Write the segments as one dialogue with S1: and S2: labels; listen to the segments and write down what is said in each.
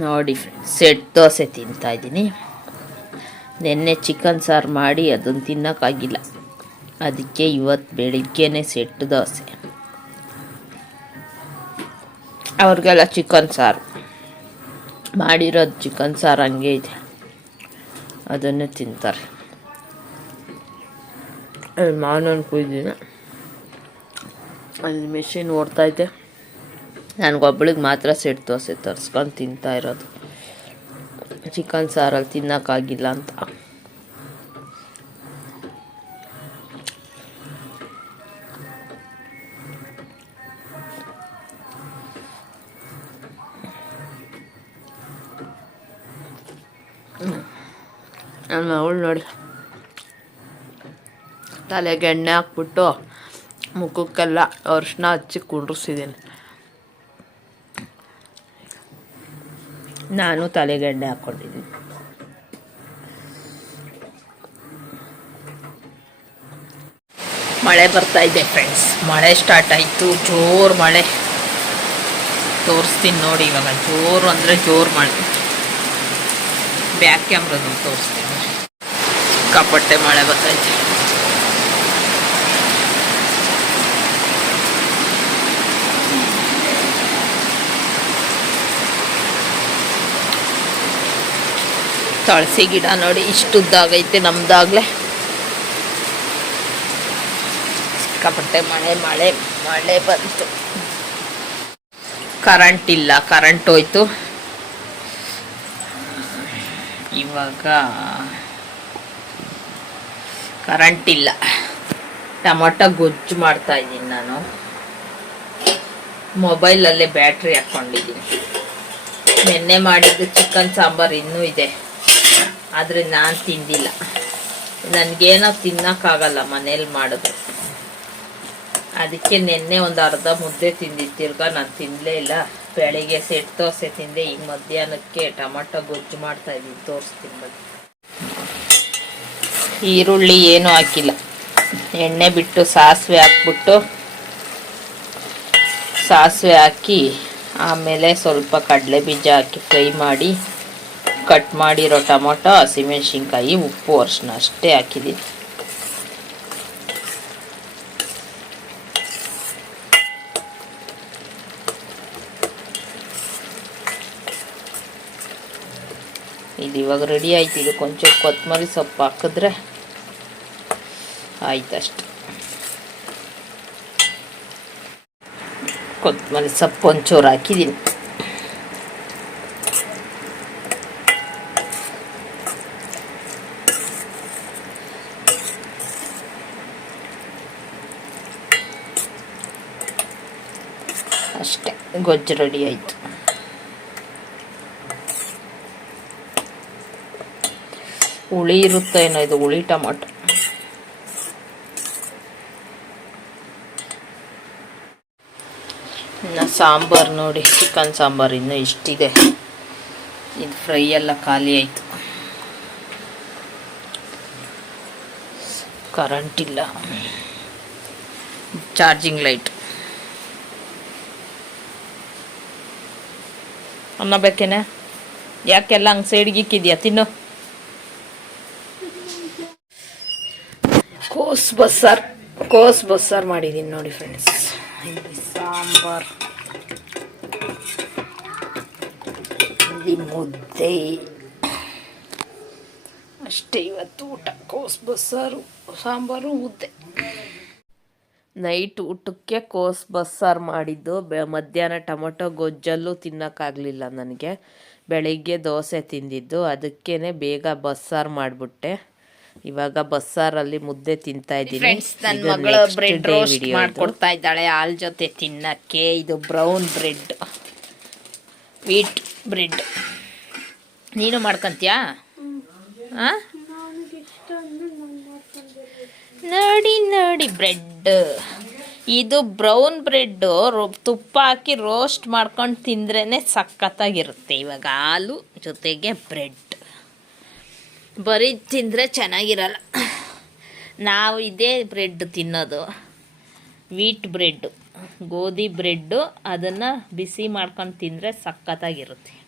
S1: ನೋಡಿ ಸೆಟ್ ದೋಸೆ ತಿಂತಾಯಿದ್ದೀನಿ ನಿನ್ನೆ ಚಿಕನ್ ಸಾರು ಮಾಡಿ ಅದನ್ನು ತಿನ್ನೋಕ್ಕಾಗಿಲ್ಲ. ಅದಕ್ಕೆ ಇವತ್ತು ಬೆಳಿಗ್ಗೆನೆ ಸೆಟ್ ದೋಸೆ. ಅವ್ರಿಗೆಲ್ಲ ಚಿಕನ್ ಸಾರು. ಮಾಡಿರೋದು ಚಿಕನ್ ಸಾರು ಹಂಗೆ ಇದೆ. ಅದನ್ನು ತಿಂತಾರೆ. ಮಾವಿನ ಕುಯ್ದಿನ ಅಲ್ಲಿ ಮೆಷಿನ್ ಓಡ್ತೈತೆ ನನಗೊಬ್ಳಿಗೆ ಮಾತ್ರ ಸೆಟ್ ದೋಸೆ ತರಿಸ್ಕೊಂಡು ತಿಂತಾ ಇರೋದು. ಚಿಕನ್ ಸಾರಲ್ಲಿ ತಿನ್ನೋಕ್ಕಾಗಿಲ್ಲ ಅಂತ. ನನ್ನ ಅವಳು ನೋಡಿ ತಲೆಗೆ ಎಣ್ಣೆ ಹಾಕ್ಬಿಟ್ಟು ಮುಖಕ್ಕೆಲ್ಲ ಅರ್ಶಿನ ಹಚ್ಚಿ ಕುಂಡ್ರಿಸಿದ್ದೀನಿ ನಾನು ತಲೆಗಡ್ಡೆ ಹಾಕ್ಕೊಂಡಿದ್ದೀನಿ ಮಳೆ ಬರ್ತಾ ಇದೆ ಫ್ರೆಂಡ್ಸ್ ಮಳೆ ಸ್ಟಾರ್ಟ್ ಆಯಿತು. ಜೋರು ಮಳೆ. ತೋರಿಸ್ತೀನಿ ನೋಡಿ ಇವಾಗ. ಜೋರು ಅಂದರೆ ಜೋರು ಮಳೆ. ಬ್ಯಾಕ್ ಕ್ಯಾಮ್ರದಲ್ಲಿ ತೋರಿಸ್ತೀನಿ. ಸಿಕ್ಕಾಪಟ್ಟೆ ಮಳೆ ಬರ್ತೈತೆ ತುಳಸಿ ಗಿಡ ನೋಡಿ, ಇಷ್ಟುದ್ದಾಗೈತೆ ನಮ್ದಾಗ್ಲೇ. ಸಿಕ್ಕಾಪಟ್ಟೆ ಮಳೆ ಮಳೆ ಮಳೆ ಬಂತು. ಕರೆಂಟ್ ಇಲ್ಲ ಕರೆಂಟ್ ಹೋಯ್ತು. ಇವಾಗ ಕರೆಂಟ್ ಇಲ್ಲ. ಟೊಮೊಟೊ ಗೊಜ್ಜು ಮಾಡ್ತಾ ಇದ್ದೀನಿ ನಾನು. ಮೊಬೈಲಲ್ಲೇ ಬ್ಯಾಟ್ರಿ ಹಾಕ್ಕೊಂಡಿದ್ದೀನಿ ನಿನ್ನೆ ಮಾಡಿದ್ದು ಚಿಕನ್ ಸಾಂಬಾರು ಇನ್ನೂ ಇದೆ. ಆದರೆ ನಾನು ತಿಂದಿಲ್ಲ. ನನಗೇನೋ ತಿನ್ನೋಕ್ಕಾಗಲ್ಲ ಮನೇಲಿ ಮಾಡಿದ್ರು ಅದಕ್ಕೆ ನಿನ್ನೆ ಒಂದು ಅರ್ಧ ಮುದ್ದೆ ತಿಂದಿದ್ದು ತಿರ್ಗಾ ನಾನು ತಿನ್ನಲೇ ಇಲ್ಲ. ಬೆಳಿಗ್ಗೆ ಸೆಟ್ ದೋಸೆ ತಿಂದೆ, ಈಗ ಮಧ್ಯಾಹ್ನಕ್ಕೆ ಟೊಮಟೊ ಗೊಜ್ಜು ಮಾಡ್ತಾ ಇದ್ದೀನಿ, ತೋರಿಸ್ತೀನಿ ಬನ್ನಿ. ಈರುಳ್ಳಿ ಏನೂ ಹಾಕಿಲ್ಲ. ಎಣ್ಣೆ ಬಿಟ್ಟು ಸಾಸಿವೆ ಹಾಕ್ಬಿಟ್ಟು ಸಾಸಿವೆ ಹಾಕಿ ಆಮೇಲೆ ಸ್ವಲ್ಪ ಕಡಲೆ ಬೀಜ ಹಾಕಿ ಫ್ರೈ ಮಾಡಿ ಕಟ್ ಮಾಡಿರೋ ಟೊಮೊಟೊ ಹಸಿಮೆಣ್ಸಿನ್ಕಾಯಿ ಉಪ್ಪು ಅರಿಶಿನ ಅಷ್ಟೇ ಹಾಕಿದ್ದೀನಿ ಇದು ಇವಾಗ ರೆಡಿ ಆಯ್ತು. ಇದು ಕೊಂಚ ಕೊತ್ತಂಬರಿ ಸೊಪ್ಪು ಹಾಕಿದ್ರೆ ಆಯ್ತಷ್ಟು ಕೊತ್ತಂಬರಿ ಸೊಪ್ಪು ಒಂಚೂರು ಹಾಕಿದ್ದೀನಿ ಅಷ್ಟೇ, ಗೊಜ್ಜು ರೆಡಿ ಆಯಿತು. ಹುಳಿ ಇರುತ್ತೇನೋ ಇದು, ಹುಳಿ ಟೊಮಾಟೊ. ಇನ್ನು ಸಾಂಬಾರು ನೋಡಿ, ಚಿಕನ್ ಸಾಂಬಾರು ಇನ್ನೂ ಇಷ್ಟಿದೆ. ಇದು ಫ್ರೈ ಎಲ್ಲ ಖಾಲಿ ಆಯಿತು. ಕರೆಂಟ್ ಇಲ್ಲ. ಚಾರ್ಜಿಂಗ್ ಲೈಟ್ ಅನ್ನ ಬೇಕೇನೆ ಯಾಕೆಲ್ಲ ಹಂಗೆ ಸೈಡ್ಗಿಕ್ಕಿದ್ಯಾ ತಿನ್ನು. ಕೋಸ್ ಬಸ್ಸಾರು ಕೋಸ್ ಬಸ್ಸಾರು ಮಾಡಿದ್ದೀನಿ ನೋಡಿ ಫ್ರೆಂಡ್ಸ್ ಸಾಂಬಾರ್ ಸಾಂಬಾರು. ಇಲ್ಲಿ ಮುದ್ದೆ. ಅಷ್ಟೇ ಇವತ್ತು ಊಟ. ಕೋಸ್ ಬಸ್ಸಾರು ಸಾಂಬಾರು ಮುದ್ದೆ. ನೈಟ್ ಊಟಕ್ಕೆ ಕೋಸ್ ಬಸ್ಸಾರು ಮಾಡಿದ್ದು. ಬೆ ಮಧ್ಯಾಹ್ನ ಟೊಮೊಟೊ ಗೊಜ್ಜಲ್ಲೂ ತಿನ್ನೋಕ್ಕಾಗಲಿಲ್ಲ ನನಗೆ. ಬೆಳಿಗ್ಗೆ ದೋಸೆ ತಿಂದಿದ್ದು. ಅದಕ್ಕೇ ಬೇಗ ಬಸ್ಸಾರು ಮಾಡಿಬಿಟ್ಟೆ. ಇವಾಗ ಬಸ್ಸಾರಲ್ಲಿ ಮುದ್ದೆ ತಿಂತಾ ಇದ್ದೀನಿ.
S2: ನನ್ನ ಮಗಳು ಬ್ರೆಡ್ ರೋಸ್ಟ್ ಮಾಡ್ಕೊಡ್ತಾ ಇದ್ದಾಳೆ ಹಾಲ್ ಜೊತೆ ತಿನ್ನಕ್ಕೆ. ಇದು ಬ್ರೌನ್ ಬ್ರೆಡ್ ವೀಟ್ ಬ್ರೆಡ್ ನೀನು ಮಾಡ್ಕೊಂತೀಯಾ? ಹಾಂ ನೋಡಿ ನೋಡಿ ಬ್ರೆಡ್. ಇದು ಬ್ರೌನ್ ಬ್ರೆಡ್ಡು ತುಪ್ಪ ಹಾಕಿ ರೋಸ್ಟ್ ಮಾಡ್ಕೊಂಡು ತಿಂದ್ರೇ ಸಖತ್ತಾಗಿರುತ್ತೆ ಇವಾಗ ಹಾಲು ಜೊತೆಗೆ ಬ್ರೆಡ್. ಬರೀ ತಿಂದರೆ ಚೆನ್ನಾಗಿರಲ್ಲ. ನಾವು ಇದೇ ಬ್ರೆಡ್ ತಿನ್ನೋದು. ವೀಟ್ ಬ್ರೆಡ್ಡು ಗೋಧಿ ಬ್ರೆಡ್ಡು ಅದನ್ನು ಬಿಸಿ ಮಾಡ್ಕೊಂಡು ತಿಂದರೆ ಸಖತ್ತಾಗಿರುತ್ತೆ.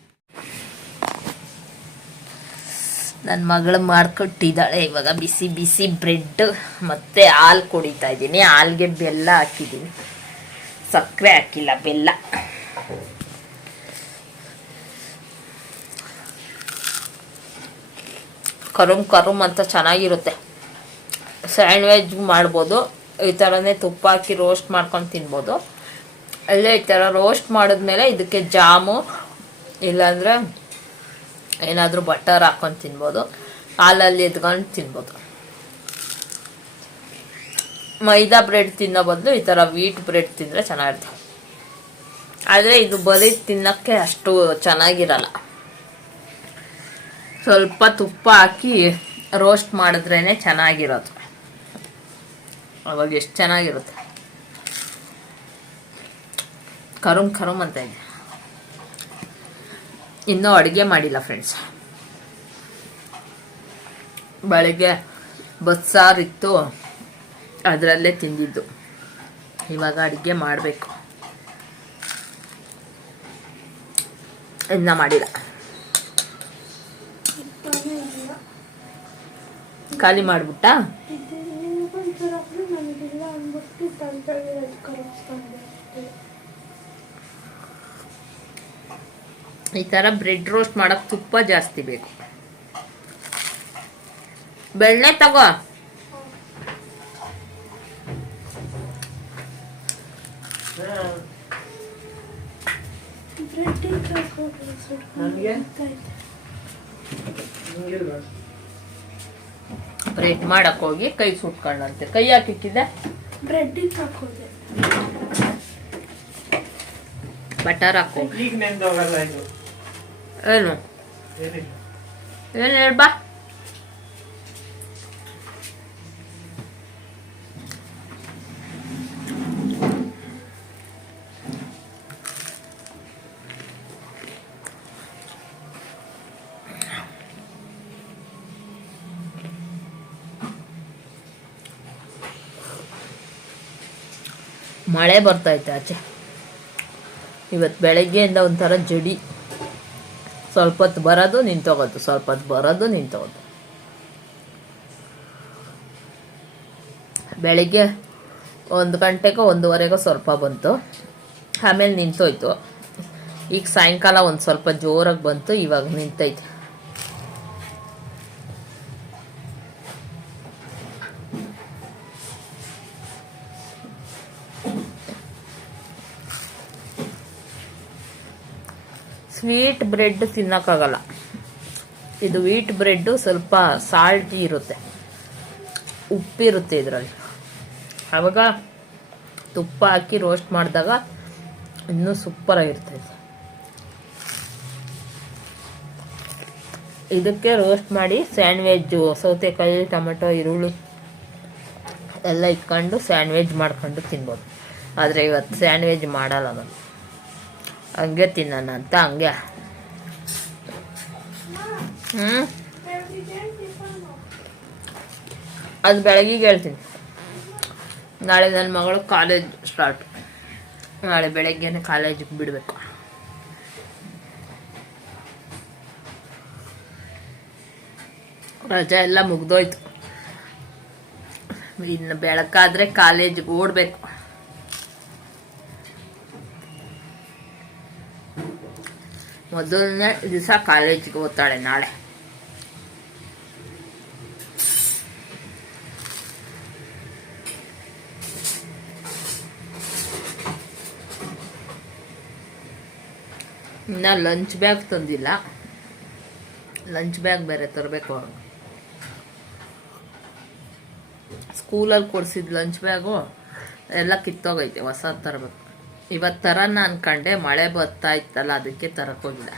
S1: ನನ್ನ ಮಗಳು ಮಾಡಿಕೊಟ್ಟಿದ್ದಾಳೆ ಇವಾಗ ಬಿಸಿ ಬಿಸಿ ಬ್ರೆಡ್ ಮತ್ತು ಹಾಲು ಕುಡಿತಾ ಇದ್ದೀನಿ. ಹಾಲ್ಗೆ ಬೆಲ್ಲ ಹಾಕಿದ್ದೀನಿ. ಸಕ್ಕರೆ ಹಾಕಿಲ್ಲ, ಬೆಲ್ಲ. ಕರುಮ್ ಕರುಮ್ ಅಂತ ಚೆನ್ನಾಗಿರುತ್ತೆ. ಸ್ಯಾಂಡ್ವಿಚ್ ಮಾಡ್ಬೋದು. ಈ ಥರನೇ ತುಪ್ಪ ಹಾಕಿ ರೋಸ್ಟ್ ಮಾಡ್ಕೊಂಡು ತಿನ್ಬೋದು. ಅಲ್ಲೇ ಈ ಥರ ರೋಸ್ಟ್ ಮಾಡಿದ್ಮೇಲೆ ಇದಕ್ಕೆ ಜಾಮು, ಇಲ್ಲಾಂದರೆ ಏನಾದರೂ ಬಟರ್ ಹಾಕೊಂಡು ತಿನ್ಬೋದು. ಹಾಲಲ್ಲಿ ಎದ್ಕೊಂಡು ತಿನ್ಬೋದು. ಮೈದಾ ಬ್ರೆಡ್ ತಿನ್ನೋ ಬದಲು ಈ ಥರ ವೀಟ್ ಬ್ರೆಡ್ ತಿಂದರೆ ಚೆನ್ನಾಗಿರುತ್ತೆ. ಆದರೆ ಇದು ಬರೀ ತಿನ್ನೋಕ್ಕೆ ಅಷ್ಟು ಚೆನ್ನಾಗಿರಲ್ಲ. ಸ್ವಲ್ಪ ತುಪ್ಪ ಹಾಕಿ ರೋಸ್ಟ್ ಮಾಡಿದ್ರೇ ಚೆನ್ನಾಗಿರೋದು. ಅವಾಗ ಎಷ್ಟು ಚೆನ್ನಾಗಿರುತ್ತೆ. ಕರುಮ್ ಕರುಮ್ ಅಂತ ಇದೆ. ಇನ್ನೂ ಅಡುಗೆ ಮಾಡಿಲ್ಲ ಫ್ರೆಂಡ್ಸ್ ಬೆಳಗ್ಗೆ ಬಸ್ಸಾರು ಇತ್ತು ಅದರಲ್ಲೇ ತಿಂದಿದ್ದು. ಇವಾಗ ಅಡುಗೆ ಮಾಡಬೇಕು. ಇನ್ನೂ ಮಾಡಿಲ್ಲ. ಖಾಲಿ ಮಾಡ್ಬಿಟ್ಟಾ? ಈ ಥರ ಬ್ರೆಡ್ ರೋಸ್ಟ್ ಮಾಡಕ್ಕೆ ತುಪ್ಪ ಜಾಸ್ತಿ ಬೇಕು. ಬೆಣ್ಣೆ ತಗೋ. ಬ್ರೆಡ್ ಮಾಡಕ್ ಹೋಗಿ ಕೈ ಸುಟ್ಕೊಂಡಂತೆ ಕೈ ಹಾಕಿಕ್ಕಿದೆ
S2: ಬ್ರೆಡ್ಡಿಗೆ ಹಾಕೋದೆ.
S1: ಬಟರ್ ಹಾಕೋ
S3: ಈಗ ನೆಂದೋಗಲ್ಲ ಇದು.
S1: ಏನು ಏನು ಹೇಳ್ಬಾ ಮಳೆ ಬರ್ತೈತೆ ಆಚೆ. ಇವತ್ತು ಬೆಳಗ್ಗೆಯಿಂದ ಒಂಥರ ಜಡಿ. ಸ್ವಲ್ಪ ಹೊತ್ತು ಬರೋದು ನಿಂತೋಗೋದು ಸ್ವಲ್ಪ ಹೊತ್ತು ಬರೋದು ನಿಂತೋಗೋದು ಬೆಳಿಗ್ಗೆ ಒಂದು ಗಂಟೆಗೋ ಒಂದೂವರೆಗೋ ಸ್ವಲ್ಪ ಬಂತು. ಆಮೇಲೆ ನಿಂತೋಯ್ತು. ಈಗ ಸಾಯಂಕಾಲ ಒಂದು ಸ್ವಲ್ಪ ಜೋರಾಗಿ ಬಂತು, ಇವಾಗ ನಿಂತೈತೆ. ಬ್ರೆಡ್ ತಿನ್ನೋಕ್ಕಾಗಲ್ಲ. ಇದು ವೀಟ್ ಬ್ರೆಡ್ಡು ಸ್ವಲ್ಪ ಸಾಲ್ಟಿ ಇರುತ್ತೆ. ಉಪ್ಪಿರುತ್ತೆ ಇದರಲ್ಲಿ. ಆವಾಗ ತುಪ್ಪ ಹಾಕಿ ರೋಸ್ಟ್ ಮಾಡಿದಾಗ ಇನ್ನೂ ಸೂಪರಾಗಿರ್ತದೆ ಇದಕ್ಕೆ ರೋಸ್ಟ್ ಮಾಡಿ ಸ್ಯಾಂಡ್ವಿಜ್ಜು ಸೌತೆಕಾಯಿ, ಟೊಮೆಟೊ, ಈರುಳ್ಳಿ ಎಲ್ಲ ಇಟ್ಕೊಂಡು ಸ್ಯಾಂಡ್ವಿಚ್ ಮಾಡ್ಕೊಂಡು ತಿನ್ಬೋದು. ಆದರೆ ಇವತ್ತು ಸ್ಯಾಂಡ್ವಿಚ್ ಮಾಡಲ್ಲ ನಾನು. ಹಂಗೆ ತಿನ್ನೋಣ ಅಂತ, ಹಂಗೆ. ಹ್ಞೂ ಅದು ಬೆಳಗ್ಗೆ ಹೇಳ್ತೀನಿ. ನಾಳೆ ನನ್ನ ಮಗಳು ಕಾಲೇಜ್ ಸ್ಟಾರ್ಟ್ ನಾಳೆ ಬೆಳಗ್ಗೆನೆ ಕಾಲೇಜಿಗೆ ಬಿಡಬೇಕು. ರಜೆ ಎಲ್ಲ ಮುಗ್ದೋಯ್ತು. ಇನ್ನು ಬೆಳಕಾದ್ರೆ ಕಾಲೇಜಿಗೆ ಓಡಬೇಕು. ಮೊದಲನೇ ದಿವಸ ಕಾಲೇಜಿಗೆ ಓದ್ತಾಳೆ ನಾಳೆ. ಇನ್ನು ಲಂಚ್ ಬ್ಯಾಗ್ ತಂದಿಲ್ಲ. ಲಂಚ್ ಬ್ಯಾಗ್ ಬೇರೆ ತರಬೇಕು ಸ್ಕೂಲಲ್ಲಿ ಕೊಡಿಸಿದ ಲಂಚ್ ಬ್ಯಾಗು ಎಲ್ಲ ಕಿತ್ತೋಗೈತೆ ಹೊಸ ತರಬೇಕು. ಇವತ್ತು ತರೋಣ ಅನ್ಕಂಡೆ ಮಳೆ ಬರ್ತಾ ಇತ್ತಲ್ಲ, ಅದಕ್ಕೆ ತರಕ್ಕೆ ಹೋಗಿಲ್ಲ.